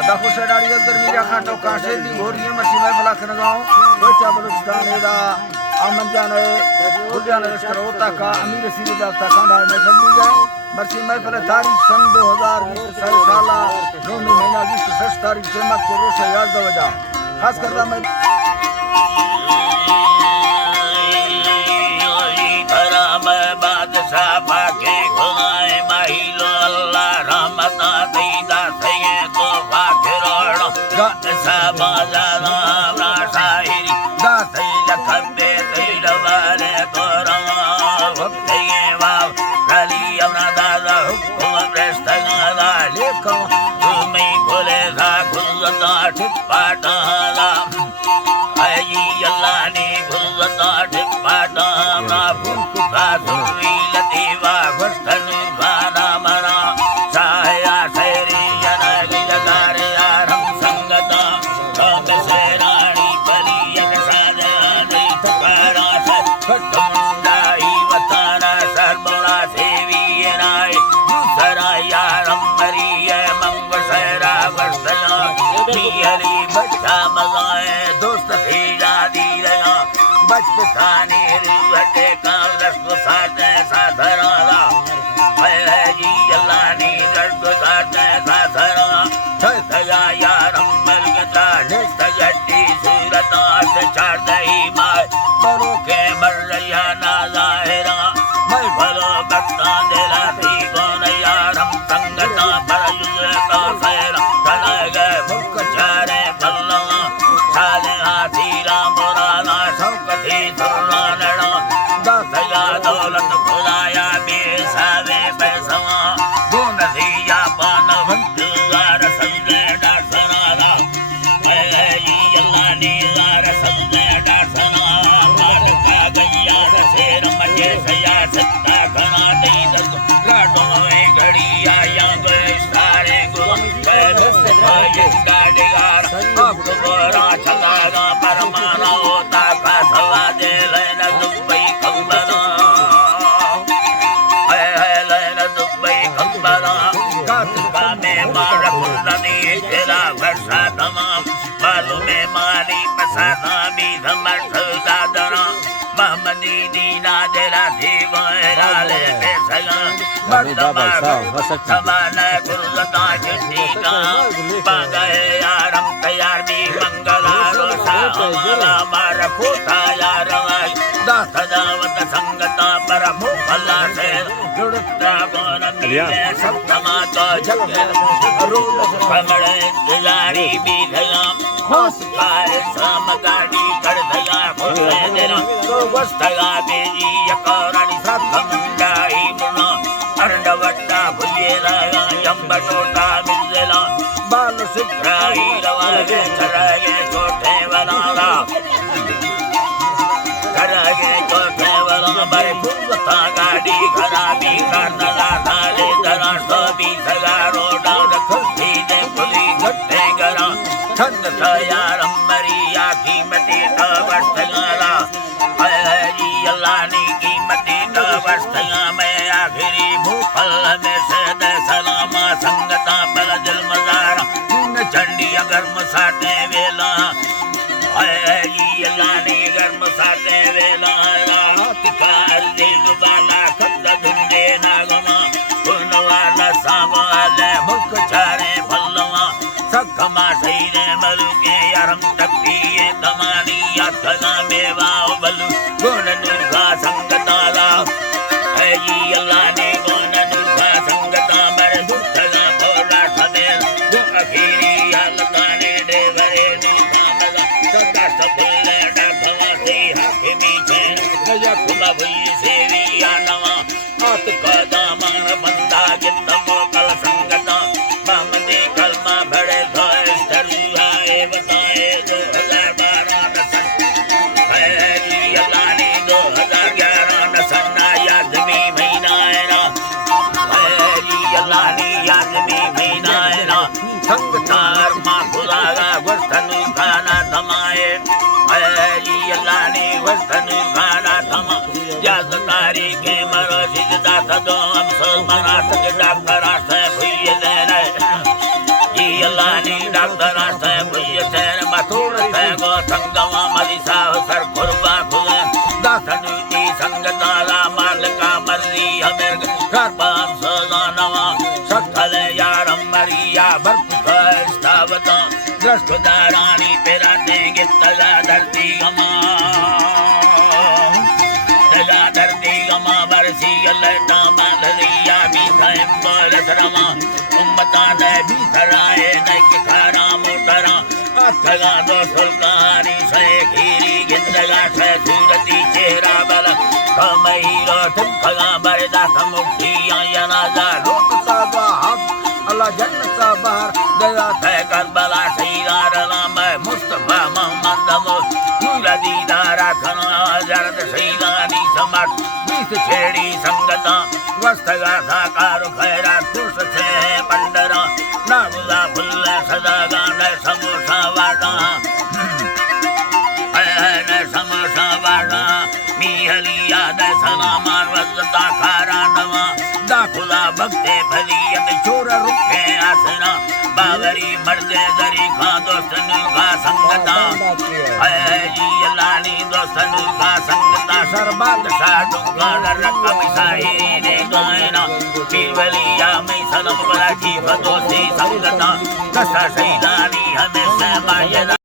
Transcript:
अदा खुशेदारी अगर मीरा खाटो काशे दी घोड़ियां मसी में फला कर गाओ कोचा बलुचिस्तान एदा आमन जाने गुरजाने लश्कर होता का अमीर सीधे जाता कांडा में फली गए मसी में फला तारीख सन 2020 साला 9 महीना 20 तारीख जमा को रोश याद वजा खास करदा मैं बादशाह बाके खुदाए माहिलो अल्लाह रहमता दीदा सये तो फाखिरोड़ गा बाजारा शाहिरी गा लखबे लवारे तोरा वक्त ये वाव रली अपना दादा हुक्म प्रस्तगाला लेखो तुम्हें खोले था खुलता ठिपाटा आई अल्लाह ने खुलता ठिपाटा ना भूख का धुली वा वस्तन वाला मरा चाया शेरी जनगी जगारे आरम संगता कौम से रानी बलियन साजानी तुकारा सत्तुंडाई वताना सरबला सेवी नाय दूसरा यारम मरिय मंग सरा वस्तना नियरी बच्चा मगाए दोस्त भेजा दी रहा बचपन रुवटे का रस्म साथे साधराला है जी अल्लाह ने रस्म साथे साधरा थया यार अमल के निष्ठा सूरत से चार दही माय बरो के मर रहा ना जाहिरा मैं भलो बक्ता दिला थी कौन यार हम संगता पर का फेरा चले गए मुख चारे पल्ला साले हाथी राम राना शौकती सुरना लड़ा दया दौलत खुदाया बेसावे पैसवा दो नदिया पान भंगार सजदे डासनाला है अल्लाह ने जार सजदे डासना माल का गैया शेर मजे सया सत्ता घना दई दस लाडो में घड़िया या गए सारे गो गए गाड़ीगार अब बोरा चलागा परमाना होता का सवा दे लेना दुबई कंबना है लेना दुबई कंबना का में मार कुंडनी तेरा वर्षा तमाम बालू में मारी पसाना भी धमर सदा दरा महमदी दीना देला दीवारा ले सगा बदमा समाना गुरुता चिट्ठी का बागए यारम तैयार भी मंगला रोसा हमारा मार खोता यार दासदावत संगता पर मुफल्ला से जुड़ता बोन मिले सप्तमा तो जगल रूल कमड़े दिलारी भी धया होस पाए समगाड़ी कर धया खुले देना तो वस्तगा बेजी यकरानी सत्तमुंडाई बुना अर्णवट्टा भुजेला यंबटोटा मिलेला बाल सिद्राई रवागे चरागे छोटे बनाला चरागे छोटे बना बारे खुलता गाड़ी खराबी करना थाले दरा सोबी सगारो डाल खुलती दे खुली घट्टे गरा छंद यार मरिया कीमती तो वर्षगाला है जी अल्लाह ने कीमती तो वर्षगा में आखिरी भूफल में से दे सलामा संगता पर दिल मजारा चंडी अगर मसाटे वेला है जी अल्लाह ने अगर मसाटे वेला रात कार दे जुबाना खत धुंडे नागमा वाला सावाले मुख चारे फलवा सखमा सही ने मरु के यारम तकिए तमानी यातना मेवा बलु गुण दुर्गा संगताला है जी अल्लाह ने गुण दुर्गा संगता मर दुर्गा भोला समेल जो अखीरी हालता ने देवरे ने कामला सदा सबले डखवा से हाकिमी चैन नया कुला भई सेवी नवा आत कदा मान बंदा जिंद मोकल संगता बामने कलमा भड़े धोए तरुआए बताए 2012 नसन है जी अल्लाह ने 2011 नसन यादमी महीना है ना है जी अल्लाह ने यादमी महीना है ना संगतार मां खुदागा वस्तनु खाना थमाए है जी अल्लाह ने वस्तनु खाना थमा याद तारीख मरो सिद्धा सदो हम सोल मराठ के डॉक्टर से भूल देने लानी डॉक्टर आस्ते भैया तेरे मथुर थे गो संगमा मलिसा सर खुरबा खुले दासनुती संगताला मालका मर्जी हमें करपाम सदानवा सकल यारम मरिया बरकुस्तावता दृष्टदारानी तेरा देंगे तला धरती गमा तला धरती गमा बरसी अल्लाह मालिया भी खाएं बरसरमा उम्मता ने भी सराए न कि खारा मोटरा अथगा दो सुल्तानी से खीरी गिंदगा से सूरती चेहरा बला कमईरो ठगा बरदा समुखी यनाजा लोकता का हक अल्लाह जन्नत का बाहर गया है करबला सीरार नाम मुस्तफा मोहम्मद नूरा दीदारा खना जरद सीरानी समट बीस छेड़ी संगता वस्तगा साकार खैरा खुश थे पंडरा नामुला फुल्ल सदा गाने समोसा वाड़ा है समोसा वाड़ा मिहलिया दसना मारवता खारा नवा दाखुला भक्ते भलियत छोर रुखे आसना बागरी मर्दे दरी खा दोस्तन का संगता है जी लानी दोस्तन का संगता सरबत साडू का रकम साही ने गायना पीवलिया में सनम बला की भदोसी संगता कसा सैलानी हमें से मायना